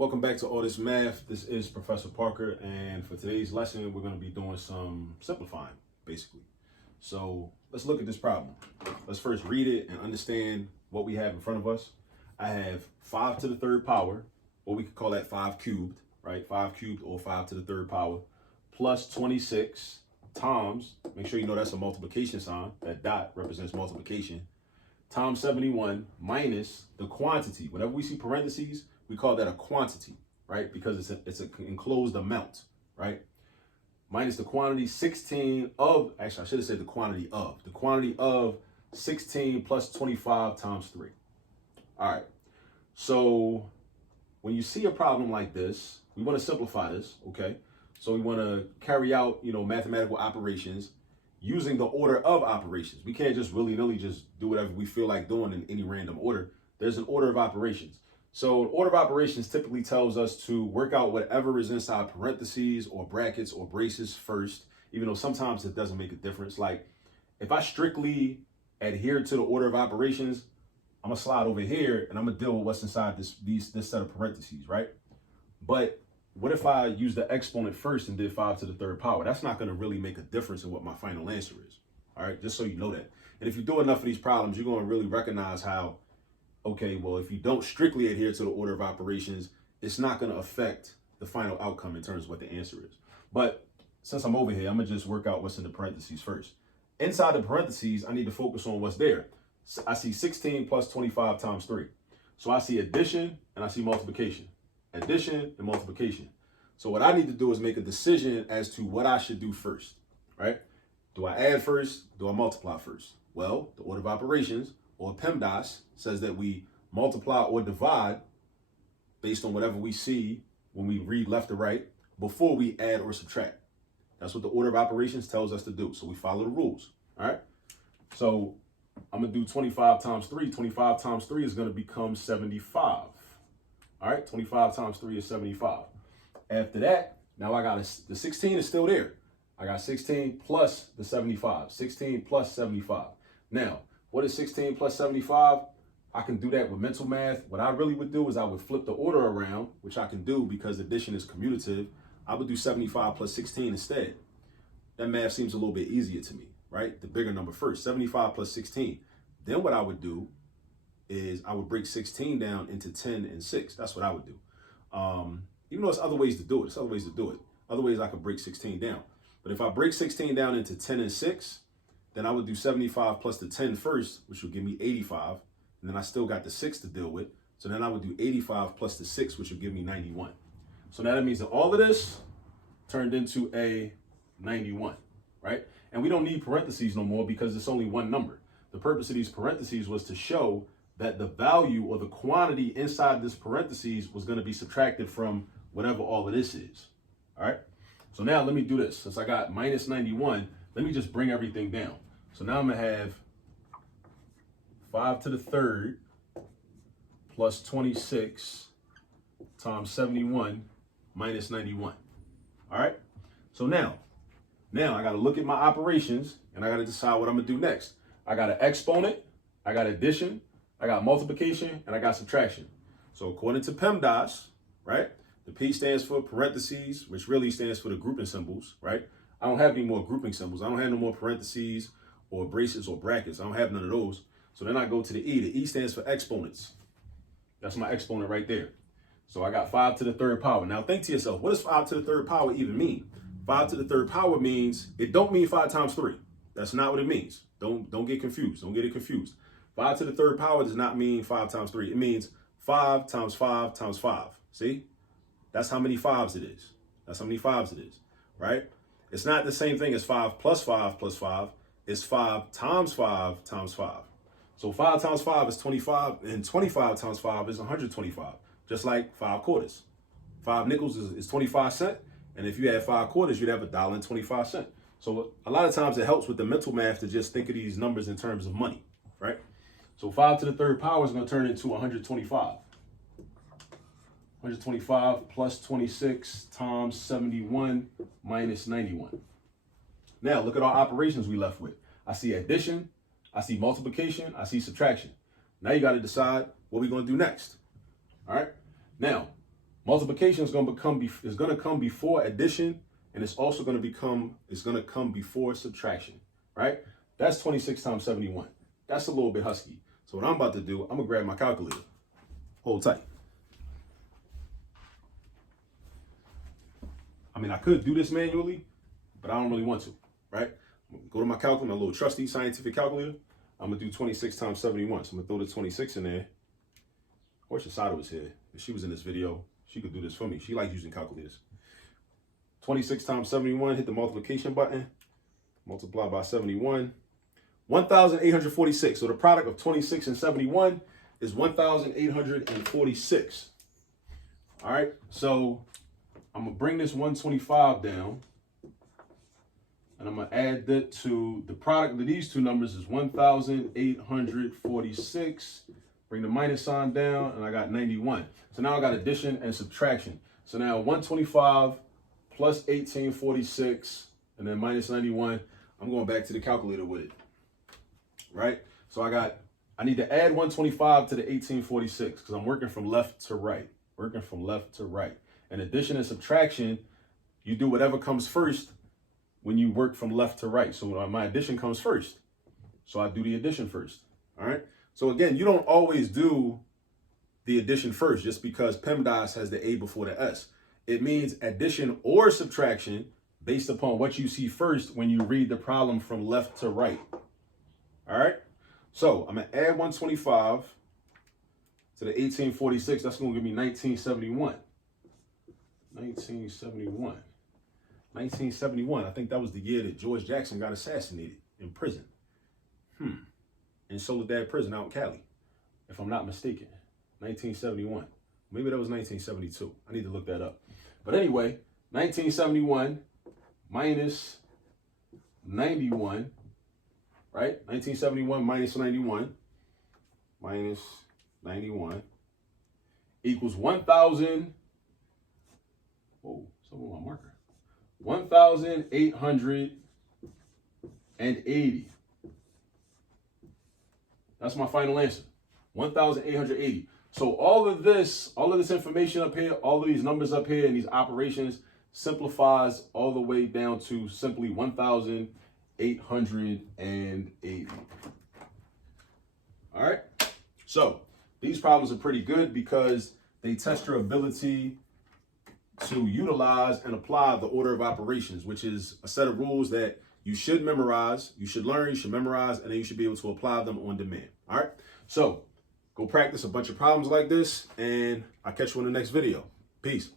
Welcome back to All This Math. This is Professor Parker, and for today's lesson, we're going to be doing some simplifying, basically. So let's look at this problem. Let's first read it and understand what we have in front of us. I have 5 to the third power, or we could call that 5 cubed, right? 5 cubed or 5 to the third power, plus 26 times, make sure you know that's a multiplication sign. That dot represents multiplication, times 71 minus the quantity. Whenever we see parentheses, we call that a quantity, right? Because it's an enclosed amount, right? Minus the quantity 16 of, actually I should have said the quantity of 16 plus 25 times 3. All right, so when you see a problem like this, we want to simplify this, okay? So we want to carry out, mathematical operations using the order of operations. We can't just willy-nilly just do whatever we feel like doing in any random order. There's an order of operations. So an order of operations typically tells us to work out whatever is inside parentheses or brackets or braces first, even though sometimes it doesn't make a difference. Like if I strictly adhere to the order of operations, I'm gonna slide over here and I'm gonna deal with what's inside this set of parentheses, right? But what if I use the exponent first and did 5 to the third power? That's not gonna really make a difference in what my final answer is, all right? Just so you know that. And if you do enough of these problems, you're gonna really recognize how, okay, well, if you don't strictly adhere to the order of operations, it's not going to affect the final outcome in terms of what the answer is. But since I'm over here, I'm going to just work out what's in the parentheses first. Inside the parentheses, I need to focus on what's there. So I see 16 plus 25 times 3. So I see addition and I see multiplication. Addition and multiplication. So what I need to do is make a decision as to what I should do first, right? Do I add first? Do I multiply first? Well, the order of operations, or PEMDAS, says that we multiply or divide based on whatever we see when we read left to right before we add or subtract. That's what the order of operations tells us to do. So we follow the rules, all right? So I'm gonna do 25 times 3. 25 times 3 is gonna become 75, all right? 25 times 3 is 75. After that, now I got the 16 is still there. I got 16 plus the 75, 16 plus 75. Now, what is 16 plus 75? I can do that with mental math. What I really would do is I would flip the order around, which I can do because addition is commutative. I would do 75 plus 16 instead. That math seems a little bit easier to me, right? The bigger number first, 75 plus 16. Then what I would do is I would break 16 down into 10 and 6. That's what I would do. Even though there's other ways to do it. Other ways I could break 16 down. But if I break 16 down into 10 and 6, then I would do 75 plus the 10 first, which would give me 85. And then I still got the 6 to deal with. So then I would do 85 plus the 6, which would give me 91. So now that means that all of this turned into a 91, right? And we don't need parentheses no more because it's only one number. The purpose of these parentheses was to show that the value or the quantity inside this parentheses was going to be subtracted from whatever all of this is, all right? So now let me do this. Since I got minus 91, let me just bring everything down. So now I'm gonna have 5 to the third plus 26 times 71 minus 91. All right? So now I gotta look at my operations and I gotta decide what I'm gonna do next. I got an exponent, I got addition, I got multiplication, and I got subtraction. So according to PEMDAS, right? The P stands for parentheses, which really stands for the grouping symbols, right? I don't have any more grouping symbols. I don't have no more parentheses or braces or brackets. I don't have none of those. So then I go to the E. The E stands for exponents. That's my exponent right there. So I got 5 to the third power. Now think to yourself, what does 5 to the third power even mean? 5 to the third power means, it don't mean 5 times 3. That's not what it means. Don't get confused. Don't get it confused. 5 to the third power does not mean 5 times 3. It means 5 times 5 times 5. See? That's how many 5s it is. That's how many 5s it is, right? It's not the same thing as 5 plus 5 plus 5. It's 5 times 5 times 5. So 5 times 5 is 25, and 25 times 5 is 125, just like 5 quarters. 5 nickels is 25 cents, and if you had 5 quarters, you'd have $1.25. So a lot of times it helps with the mental math to just think of these numbers in terms of money, right? So 5 to the third power is going to turn into 125. 125 plus 26 times 71 minus 91. Now look at our operations we left with. I see addition, I see multiplication, I see subtraction. Now you got to decide what we're going to do next. All right. Now, Multiplication is going to come before addition, and it's also going to come before subtraction, right? That's 26 times 71. That's a little bit husky. So what I'm about to do, I'm going to grab my calculator. Hold tight. I mean, I could do this manually, but I don't really want to, right? I'm gonna go to my calculator, my little trusty scientific calculator. I'm going to do 26 times 71. So I'm going to throw the 26 in there. I wish Asada was here. If she was in this video, she could do this for me. She likes using calculators. 26 times 71, hit the multiplication button. Multiply by 71. 1,846. So the product of 26 and 71 is 1,846. All right, so I'm going to bring this 125 down. And I'm going to add that to the product of these two numbers is 1,846. Bring the minus sign down, and I got 91. So now I got addition and subtraction. So now 125 plus 1846, and then minus 91. I'm going back to the calculator with it, right? So I need to add 125 to the 1846 because I'm working from left to right. And addition and subtraction, you do whatever comes first when you work from left to right. So my addition comes first. So I do the addition first, all right? So again, you don't always do the addition first just because PEMDAS has the A before the S. It means addition or subtraction based upon what you see first when you read the problem from left to right. All right? So I'm going to add 125 to the 1846. That's going to give me 1971. 1971. I think that was the year that George Jackson got assassinated in prison. In Soledad Prison out in Cali, if I'm not mistaken. 1971. Maybe that was 1972. I need to look that up. But anyway, 1971 minus 91, right? 1971 minus 91 equals 1,000. Whoa, something on my marker. 1,880. That's my final answer. 1,880. So all of this information up here, all of these numbers up here and these operations simplifies all the way down to simply 1,880. All right. So these problems are pretty good because they test your ability to utilize and apply the order of operations, which is a set of rules that you should memorize, you should learn, you should memorize, and then you should be able to apply them on demand. All right. So go practice a bunch of problems like this, and I'll catch you in the next video. Peace.